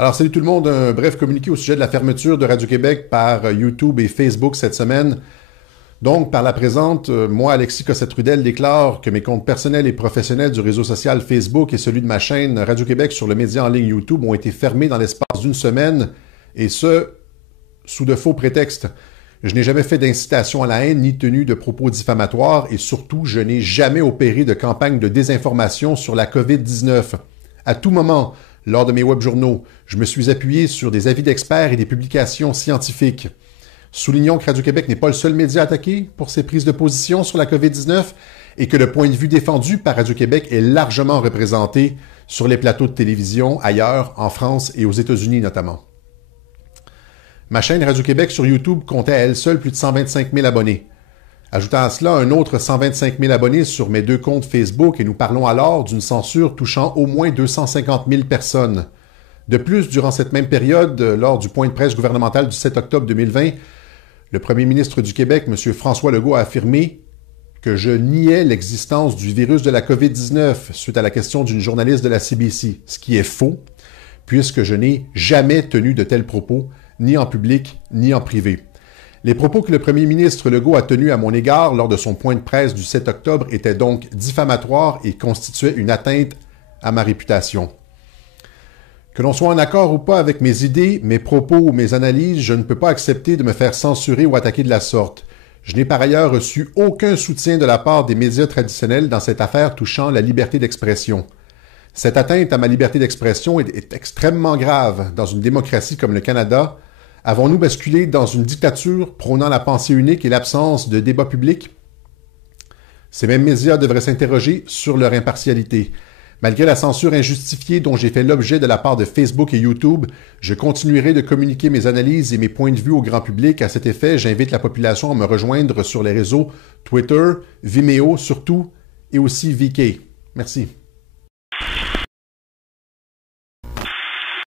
Alors, salut tout le monde. Un bref communiqué au sujet de la fermeture de Radio-Québec par YouTube et Facebook cette semaine. Donc, par la présente, moi, Alexis Cossette-Trudel, déclare que mes comptes personnels et professionnels du réseau social Facebook et celui de ma chaîne Radio-Québec sur le média en ligne YouTube ont été fermés dans l'espace d'une semaine, et ce, sous de faux prétextes. Je n'ai jamais fait d'incitation à la haine ni tenu de propos diffamatoires, et surtout, je n'ai jamais opéré de campagne de désinformation sur la COVID-19. À tout moment, lors de mes webjournaux, je me suis appuyé sur des avis d'experts et des publications scientifiques. Soulignons que Radio-Québec n'est pas le seul média attaqué pour ses prises de position sur la COVID-19 et que le point de vue défendu par Radio-Québec est largement représenté sur les plateaux de télévision ailleurs, en France et aux États-Unis notamment. Ma chaîne Radio-Québec sur YouTube comptait à elle seule plus de 125 000 abonnés. Ajoutant à cela un autre 125 000 abonnés sur mes deux comptes Facebook et nous parlons alors d'une censure touchant au moins 250 000 personnes. De plus, durant cette même période, lors du point de presse gouvernemental du 7 octobre 2020, le premier ministre du Québec, M. François Legault, a affirmé que je niais l'existence du virus de la COVID-19 suite à la question d'une journaliste de la CBC, ce qui est faux, puisque je n'ai jamais tenu de tels propos, ni en public, ni en privé. Les propos que le premier ministre Legault a tenus à mon égard lors de son point de presse du 7 octobre étaient donc diffamatoires et constituaient une atteinte à ma réputation. Que l'on soit en accord ou pas avec mes idées, mes propos ou mes analyses, je ne peux pas accepter de me faire censurer ou attaquer de la sorte. Je n'ai par ailleurs reçu aucun soutien de la part des médias traditionnels dans cette affaire touchant la liberté d'expression. Cette atteinte à ma liberté d'expression est extrêmement grave dans une démocratie comme le Canada. Avons-nous basculé dans une dictature prônant la pensée unique et l'absence de débat public? Ces mêmes médias devraient s'interroger sur leur impartialité. Malgré la censure injustifiée dont j'ai fait l'objet de la part de Facebook et YouTube, je continuerai de communiquer mes analyses et mes points de vue au grand public. À cet effet, j'invite la population à me rejoindre sur les réseaux Twitter, Vimeo surtout, et aussi VK. Merci.